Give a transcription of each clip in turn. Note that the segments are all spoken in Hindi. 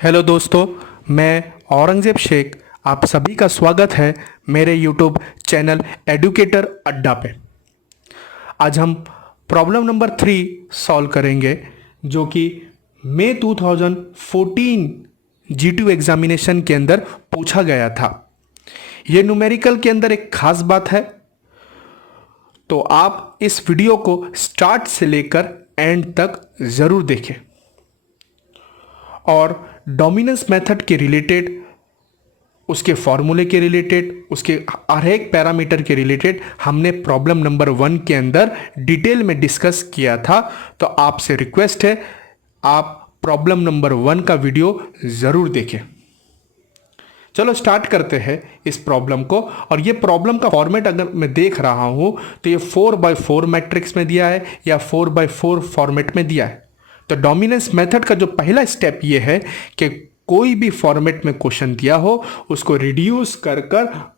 हेलो दोस्तों, मैं औरंगजेब शेख। आप सभी का स्वागत है मेरे यूट्यूब चैनल एडुकेटर अड्डा पे। आज हम प्रॉब्लम नंबर 3 सॉल्व करेंगे, जो कि मई 2014 GTU एग्जामिनेशन के अंदर पूछा गया था। ये न्यूमेरिकल के अंदर एक खास बात है, तो आप इस वीडियो को स्टार्ट से लेकर एंड तक ज़रूर देखें। और डोमिनेंस मेथड के रिलेटेड, उसके फॉर्मूले के रिलेटेड, उसके हर एक पैरामीटर के रिलेटेड हमने प्रॉब्लम नंबर 1 के अंदर डिटेल में डिस्कस किया था। तो आपसे रिक्वेस्ट है, आप प्रॉब्लम नंबर 1 का वीडियो ज़रूर देखें। चलो स्टार्ट करते हैं इस प्रॉब्लम को। और ये प्रॉब्लम का फॉर्मेट अगर मैं देख रहा हूँ तो ये 4x4 मैट्रिक्स में दिया है या 4x4 फॉर्मेट में दिया है। तो डोमिनेंस मेथड का जो पहला स्टेप ये है कि कोई भी फॉर्मेट में क्वेश्चन दिया हो उसको रिड्यूस कर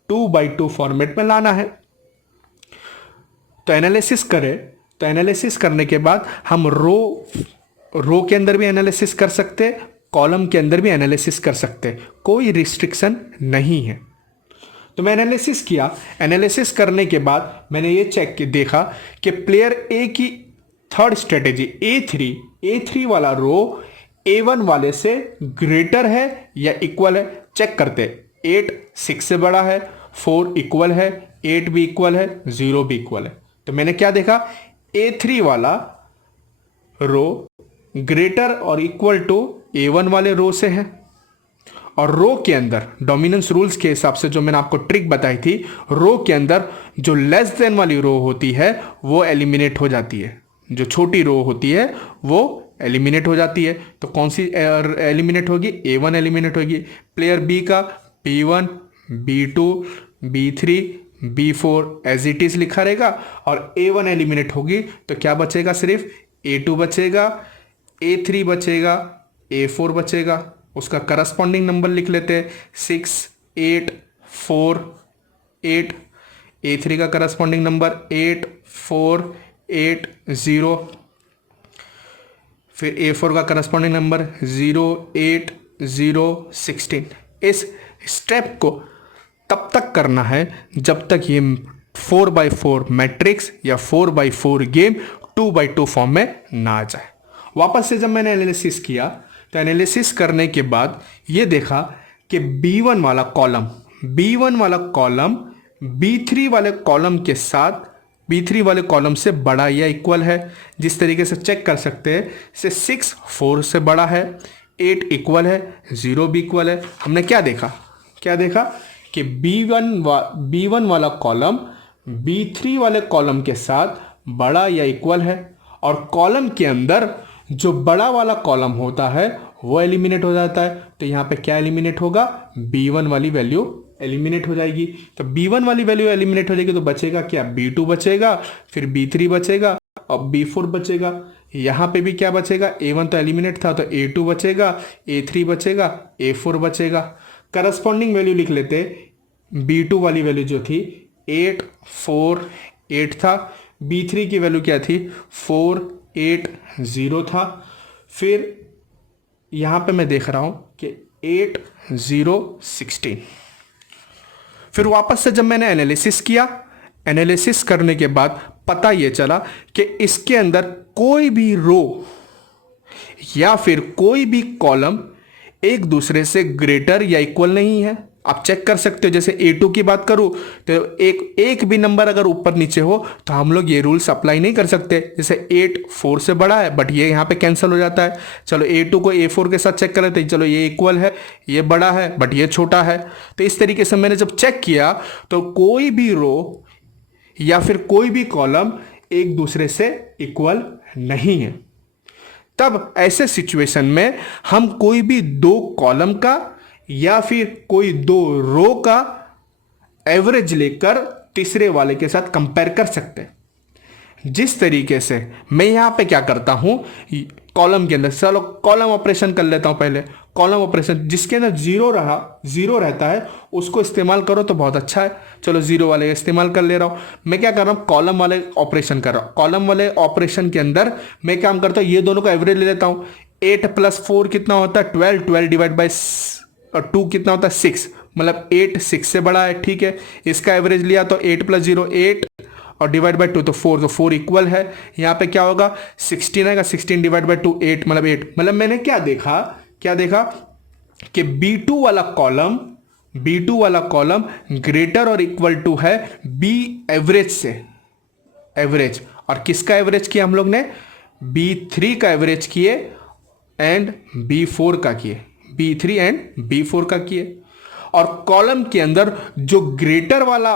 2x2 फॉर्मेट में लाना है। तो एनालिसिस करें, तो एनालिसिस करने के बाद हम रो के अंदर भी एनालिसिस कर सकते हैं, कॉलम के अंदर भी एनालिसिस कर सकते हैं, कोई रिस्ट्रिक्शन नहीं है। तो मैं एनालिसिस किया। एनालिसिस करने के बाद मैंने ये देखा कि प्लेयर ए की थर्ड स्ट्रेटेजी A3 वाला रो A1 वाले से ग्रेटर है या इक्वल है। चेक करते, 8 6 से बड़ा है, 4 इक्वल है, 8 भी इक्वल है, 0 भी इक्वल है। तो मैंने क्या देखा, A3 वाला रो ग्रेटर और इक्वल टू A1 वाले रो से है। और रो के अंदर डोमिनेंस रूल्स के हिसाब से जो मैंने आपको ट्रिक बताई थी, रो के अंदर जो लेस देन वाली रो होती है वो एलिमिनेट हो जाती है, जो छोटी रो होती है वो एलिमिनेट हो जाती है। तो कौन सी एलिमिनेट होगी? A1 एलिमिनेट होगी। प्लेयर बी का B1 B2 B3 B4 as it is लिखा रहेगा। और A1 एलिमिनेट होगी तो क्या बचेगा? सिर्फ A2 बचेगा, A3 बचेगा, A4 बचेगा। उसका करस्पॉन्डिंग नंबर लिख लेते हैं, 6 8 4 8। A3 का करस्पॉन्डिंग नंबर 8 4 8 0। फिर A4 का करस्पॉन्डिंग नंबर 0 8 0 16। इस स्टेप को तब तक करना है जब तक ये 4x4 मैट्रिक्स या 4x4 गेम 2x2 फॉर्म में ना आ जाए। वापस से जब मैंने एनालिसिस किया तो एनालिसिस करने के बाद ये देखा कि B1 वाला कॉलम B3 वाले कॉलम के साथ B3 वाले कॉलम से बड़ा या इक्वल है। जिस तरीके से चेक कर सकते हैं, से 6 4 से बड़ा है, 8 इक्वल है, 0 भी इक्वल है। हमने क्या देखा कि B1 वाला कॉलम B3 वाले कॉलम के साथ बड़ा या इक्वल है। और कॉलम के अंदर जो बड़ा वाला कॉलम होता है वो एलिमिनेट हो जाता है। तो यहाँ पे क्या एलिमिनेट होगा? B1 वाली वैल्यू एलिमिनेट हो जाएगी। तो B1 वाली वैल्यू एलिमिनेट हो जाएगी तो बचेगा क्या? B2 बचेगा, फिर B3 बचेगा और B4 बचेगा। यहाँ पे भी क्या बचेगा? A1 तो एलिमिनेट था तो A2 बचेगा, A3 बचेगा, A4 बचेगा। करस्पॉन्डिंग वैल्यू लिख लेते। B2 वाली वैल्यू जो थी 8 4 8 था। B3 की वैल्यू क्या थी? 4 8 0 था। फिर यहाँ पे मैं देख रहा हूँ कि 8 0 16। फिर वापस से जब मैंने एनालिसिस किया, एनालिसिस करने के बाद पता ये चला कि इसके अंदर कोई भी रो या फिर कोई भी कॉलम एक दूसरे से ग्रेटर या इक्वल नहीं है। आप चेक कर सकते हो। जैसे A2 की बात करूं तो एक भी नंबर अगर ऊपर नीचे हो तो हम लोग ये रूल्स अप्लाई नहीं कर सकते। जैसे 8 4 से बड़ा है बट ये यहाँ पे कैंसिल हो जाता है। चलो A2 को A4 के साथ चेक कर लेते हैं। चलो ये इक्वल है, ये बड़ा है बट ये छोटा है। तो इस तरीके से मैंने जब चेक किया तो कोई भी रो या फिर कोई भी कॉलम एक दूसरे से इक्वल नहीं है। तब ऐसे सिचुएशन में हम कोई भी दो कॉलम का या फिर कोई दो रो का एवरेज लेकर तीसरे वाले के साथ कंपेयर कर सकते हैं। जिस तरीके से मैं यहां पे क्या करता हूं, कॉलम के अंदर, चलो कॉलम ऑपरेशन कर लेता हूं। पहले कॉलम ऑपरेशन जिसके अंदर जीरो रहता है उसको इस्तेमाल करो तो बहुत अच्छा है। चलो जीरो वाले इस्तेमाल कर ले रहा हूं। मैं क्या कर रहा हूं? कॉलम वाले ऑपरेशन कर रहा हूं। कॉलम वाले ऑपरेशन के अंदर मैं काम करता हूं, ये दोनों का एवरेज ले लेता हूं। 8 प्लस 4 कितना होता है 12, 12 डिवाइड बाई 2 कितना होता है 6, मतलब 8 6 से बड़ा है, ठीक है। इसका एवरेज लिया तो 8 प्लस 0 8 और डिवाइड बाई 2 तो 4, तो 4 इक्वल है। यहाँ पे क्या होगा 16 आएगा, 16 डिवाइड बाई 2 8, मतलब 8, मतलब मैंने क्या देखा कि B2 वाला कॉलम ग्रेटर और इक्वल टू है B एवरेज से, एवरेज। और किसका एवरेज किया हम लोग ने, B3 का एवरेज किए एंड B4 का किए, B3 एंड B4 का किए। और कॉलम के अंदर जो ग्रेटर वाला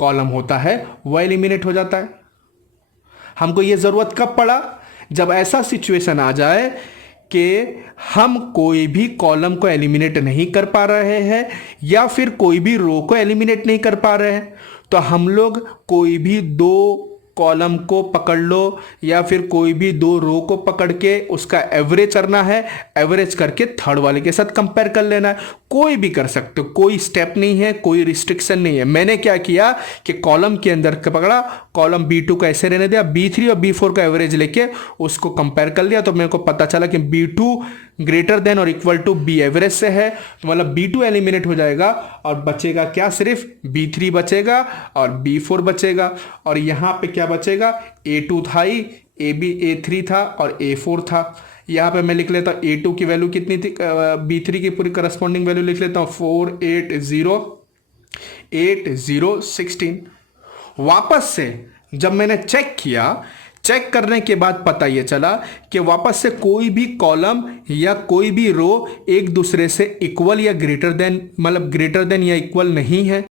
कॉलम होता है वह एलिमिनेट हो जाता है। हमको यह जरूरत कब पड़ा, जब ऐसा सिचुएशन आ जाए कि हम कोई भी कॉलम को एलिमिनेट नहीं कर पा रहे हैं या फिर कोई भी रो को एलिमिनेट नहीं कर पा रहे हैं, तो हम लोग कोई भी दो कॉलम को पकड़ लो या फिर कोई भी दो रो को पकड़ के उसका एवरेज करना है, एवरेज करके थर्ड वाले के साथ कंपेयर कर लेना है। कोई भी कर सकते हो, कोई स्टेप नहीं है, कोई रिस्ट्रिक्शन नहीं है। मैंने क्या किया कि कॉलम के अंदर पकड़ा, कॉलम B2 का ऐसे रहने दिया, B3 और B4 का एवरेज लेके उसको कंपेयर कर लिया, तो मेरे को पता चला कि B2 ग्रेटर देन और इक्वल टू B एवरेज से है, तो मतलब B2 एलिमिनेट हो जाएगा और बचेगा क्या, सिर्फ B3 बचेगा और B4 बचेगा। और यहाँ पे क्या बचेगा, A2 था ही, A3 था और A4 था। यहाँ पे मैं लिख लेता हूँ A2 की वैल्यू कितनी थी, B3 की पूरी करस्पॉन्डिंग वैल्यू लिख लेता हूँ 4 8 0 8 0 16। वापस से जब मैंने चेक किया, चेक करने के बाद पता ये चला कि वापस से कोई भी कॉलम या कोई भी रो एक दूसरे से इक्वल या ग्रेटर देन, मतलब ग्रेटर देन या इक्वल नहीं है,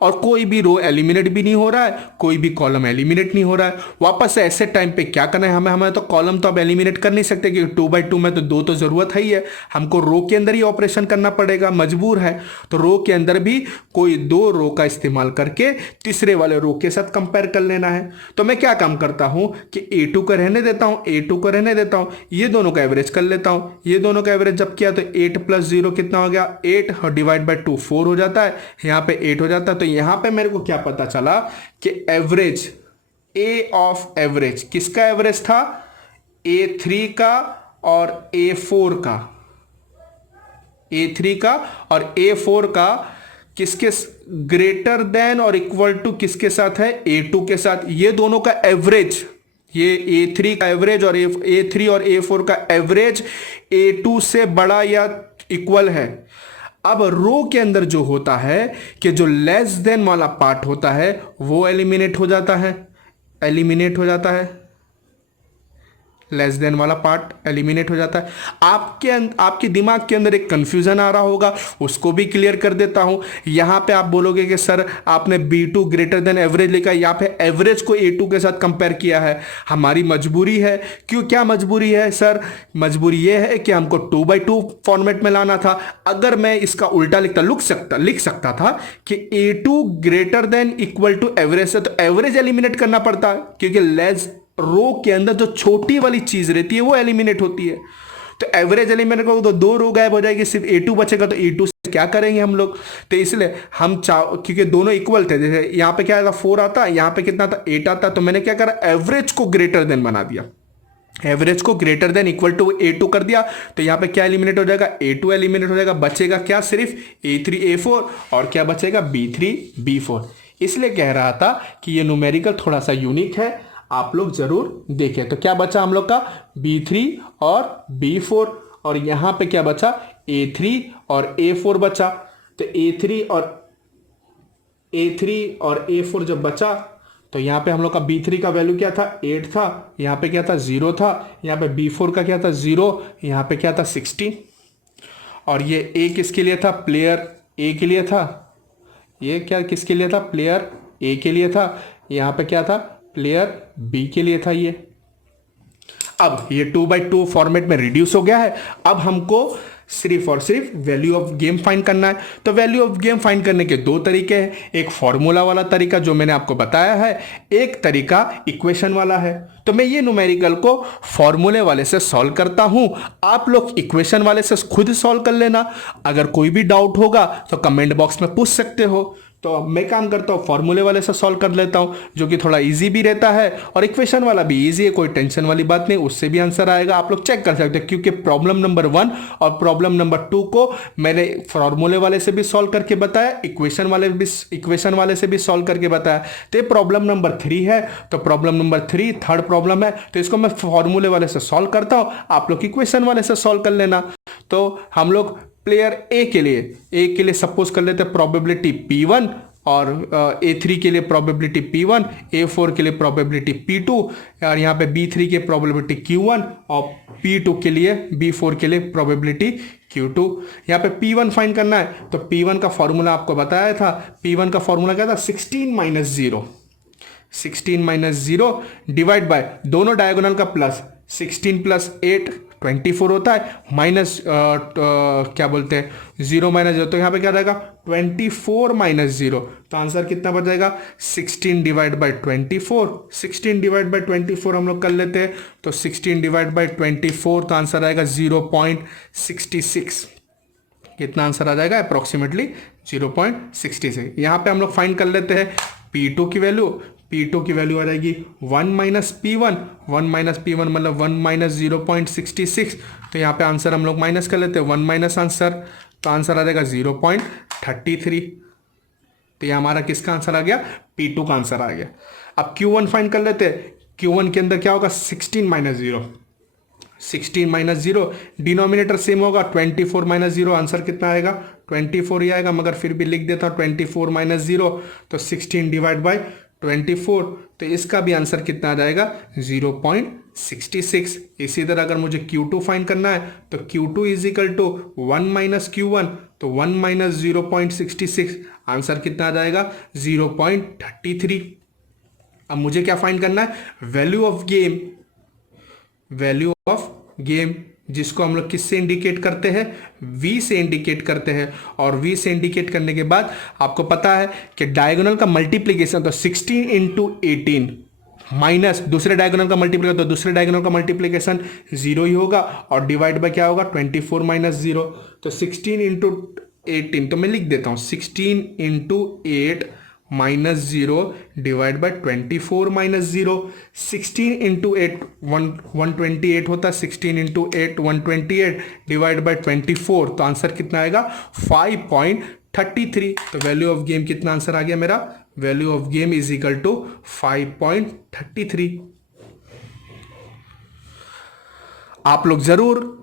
और कोई भी रो एलिमिनेट भी नहीं हो रहा है, कोई भी कॉलम एलिमिनेट नहीं हो रहा है। वापस से ऐसे टाइम पे क्या करना है हमें तो कॉलम तो अब एलिमिनेट कर नहीं सकते क्योंकि 2x2 में तो 2 तो जरूरत है ही है, हमको रो के अंदर ही ऑपरेशन करना पड़ेगा, मजबूर है। तो रो के अंदर भी कोई दो रो का इस्तेमाल करके तीसरे वाले रो के साथ कंपेयर कर लेना है। तो मैं क्या काम करता हूं कि A2 को रहने देता हूं, A2 को रहने देता हूं, ये दोनों का एवरेज कर लेता हूं। ये दोनों का एवरेज जब किया तो 8 प्लस 0 कितना हो गया 8 और डिवाइड बाई 2 4 हो जाता है, यहाँ पे 8 हो जाता है। तो यहां पे मेरे को क्या पता चला कि एवरेज A ऑफ एवरेज किसका एवरेज था, A3 का और A4 का, A3 का और A4 का किसके ग्रेटर देन और इक्वल टू किसके साथ है, A2 के साथ। ये दोनों का एवरेज, ये A3 का एवरेज और A3 और A4 का एवरेज A2 से बड़ा या इक्वल है। अब रो के अंदर जो होता है कि जो लेस देन वाला पार्ट होता है वो एलिमिनेट हो जाता है, एलिमिनेट हो जाता है, लेस देन वाला पार्ट एलिमिनेट हो जाता है। आपके दिमाग के अंदर एक कंफ्यूजन आ रहा होगा, उसको भी क्लियर कर देता हूं। यहां पे आप बोलोगे कि सर आपने B2 ग्रेटर देन एवरेज लिखा, यहां पे एवरेज को A2 के साथ कंपेयर किया है। हमारी मजबूरी है, क्यों, क्या मजबूरी है सर, मजबूरी यह है कि हमको 2x2 फॉर्मेट में लाना था। अगर मैं इसका उल्टा लिख सकता था कि A2 greater than equal to average है, तो एवरेज एलिमिनेट करना पड़ता है क्योंकि लेस रो के अंदर जो छोटी वाली चीज रहती है वो एलिमिनेट होती है। तो एवरेज एलिमिनेट करो तो दो रो गायब हो जाएगी, सिर्फ A2 बचेगा, तो A2 से क्या करेंगे हम लोग। तो इसलिए हम क्योंकि दोनों इक्वल थे, जैसे यहां पे क्या था 4 आता, यहां पे कितना था 8 आता, तो मैंने क्या करा एवरेज को ग्रेटर देन बना दिया, एवरेज को greater than equal to A2 कर दिया। तो यहां पे क्या एलिमिनेट हो जाएगा, A2 एलिमिनेट हो जाएगा, बचेगा क्या, सिर्फ A3 A4 और क्या बचेगा B3 B4। इसलिए कह रहा था कि ये न्यूमेरिकल थोड़ा सा यूनिक है, आप लोग जरूर देखें। तो क्या बचा हम लोग का B3 और B4, और यहां पे क्या बचा A3 और A4 बचा। तो A3 और A4 जब बचा तो यहां पे हम लोग का B3 का वैल्यू क्या था 8 था, यहां पे क्या था 0 था, यहां पे B4 का क्या था 0, यहां पे क्या था 16। और ये A किसके लिए था, प्लेयर A के लिए था, ये क्या किसके लिए था, प्लेयर A के लिए था, यहां पे क्या था प्लेयर B के लिए था। ये अब ये 2x2 फॉर्मेट में रिड्यूस हो गया है। अब हमको सिर्फ और सिर्फ वैल्यू ऑफ गेम फाइंड करना है। तो वैल्यू ऑफ गेम फाइंड करने के दो तरीके हैं, एक फॉर्मूला वाला तरीका जो मैंने आपको बताया है, एक तरीका इक्वेशन वाला है। तो मैं ये न्यूमेरिकल को फॉर्मूले वाले से सॉल्व करता हूं, आप लोग इक्वेशन वाले से खुद सॉल्व कर लेना। अगर कोई भी डाउट होगा तो कमेंट बॉक्स में पूछ सकते हो। तो मैं काम करता हूँ फॉर्मूले वाले से सॉल्व कर लेता हूँ, जो कि थोड़ा इजी भी रहता है और इक्वेशन वाला भी इजी है, कोई टेंशन वाली बात नहीं, उससे भी आंसर आएगा। आप लोग चेक कर सकते हैं, क्योंकि प्रॉब्लम नंबर 1 और प्रॉब्लम नंबर 2 को मैंने फॉर्मूले वाले से भी सॉल्व करके बताया, इक्वेशन वाले से भी सॉल्व करके बताया। तो ये प्रॉब्लम नंबर 3 है, तो प्रॉब्लम नंबर 3 थर्ड प्रॉब्लम है, तो इसको मैं फॉर्मूले वाले से सॉल्व करता हूँ, आप लोग इक्वेशन वाले से सॉल्व कर लेना। तो हम लोग प्लेयर ए के लिए सपोज कर लेते हैं प्रोबेबिलिटी P1 और A3 के लिए प्रोबेबिलिटी P1, A4 के लिए प्रोबेबिलिटी P2 और यहाँ पे B3 के प्रोबेबिलिटी Q1 और P2 के लिए B4 के लिए प्रोबेबिलिटी Q2। यहाँ पे P1 फाइंड करना है, तो P1 का फॉर्मूला आपको बताया था। P1 का फॉर्मूला क्या था? 16 माइनस 0 डिवाइड बाय दोनों डायगोनल का प्लस, 16 प्लस 8 24 होता है, माइनस क्या बोलते हैं 0 माइनस 0, तो यहाँ पे क्या रहेगा 24 माइनस 0, तो आंसर कितना बच जाएगा 16 डिवाइड बाई 24। 16 डिवाइड बाई 24 हम लोग कर लेते हैं, तो 16 डिवाइड बाई 24 तो आंसर आएगा 0.66। कितना आंसर आ जाएगा? अप्रोक्सीमेटली 0.66। यहाँ पे हम लोग फाइंड कर लेते हैं P2 की वैल्यू। P2 की वैल्यू आ जाएगी 1 माइनस P1, 1 माइनस P1 मतलब 1 माइनस 0.66, तो यहाँ पे आंसर हम लोग माइनस कर लेते हैं, 1 माइनस आंसर, तो आंसर आ जाएगा 0.33। तो ये हमारा किसका आंसर आ गया? P2 का आंसर आ गया। अब Q1 फाइंड कर लेते हैं। Q1 के अंदर क्या होगा? 16 माइनस 0, 16 माइनस 0, डिनोमिनेटर सेम होगा, 24 माइनस 0, आंसर कितना आएगा? 24 ही आएगा, मगर फिर भी लिख देता हूँ 24 माइनस 0, तो 16 डिवाइड बाई 24, तो इसका भी आंसर कितना आ जाएगा? 0.66। इसी तरह अगर मुझे Q2 फाइंड करना है, तो Q2 is equal to 1 minus Q1, तो 1 माइनस 0.66, आंसर कितना आ जाएगा? 0.33। अब मुझे क्या फाइंड करना है? वैल्यू ऑफ गेम, जिसको हम लोग किससे इंडिकेट करते हैं? V से इंडिकेट करते हैं। और V से इंडिकेट करने के बाद आपको पता है कि डायगोनल का मल्टीप्लीकेशन, तो 16 इंटू 18 माइनस दूसरे डायगोनल का मल्टीप्लीकेशन, तो दूसरे डायगोनल का मल्टीप्लीकेशन 0 ही होगा, और डिवाइड बाय क्या होगा? 24 माइनस 0, तो 16 इंटू 18, तो मैं लिख देता हूँ 16 into 8 minus 0 divide by 24 minus 0। 16 into 8 128 होता है, 16 इंटू 8 128 डिवाइड बाय 24, तो आंसर कितना आएगा? 5.33। तो वैल्यू ऑफ गेम कितना आंसर आ गया मेरा? Value of game is equal to 5.33। आप लोग जरूर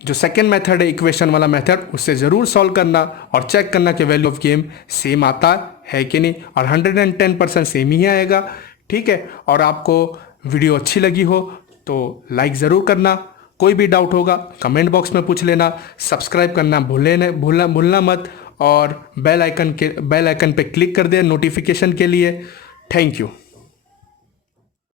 जो सेकेंड मेथड है इक्वेशन वाला मेथड, उससे ज़रूर सॉल्व करना और चेक करना कि वैल्यू ऑफ गेम सेम आता है कि नहीं, और 110% सेम ही आएगा। ठीक है, और आपको वीडियो अच्छी लगी हो तो लाइक ज़रूर करना, कोई भी डाउट होगा कमेंट बॉक्स में पूछ लेना, सब्सक्राइब करना भूलना मत, और बेल आइकन पे क्लिक कर दे नोटिफिकेशन के लिए। Thank you.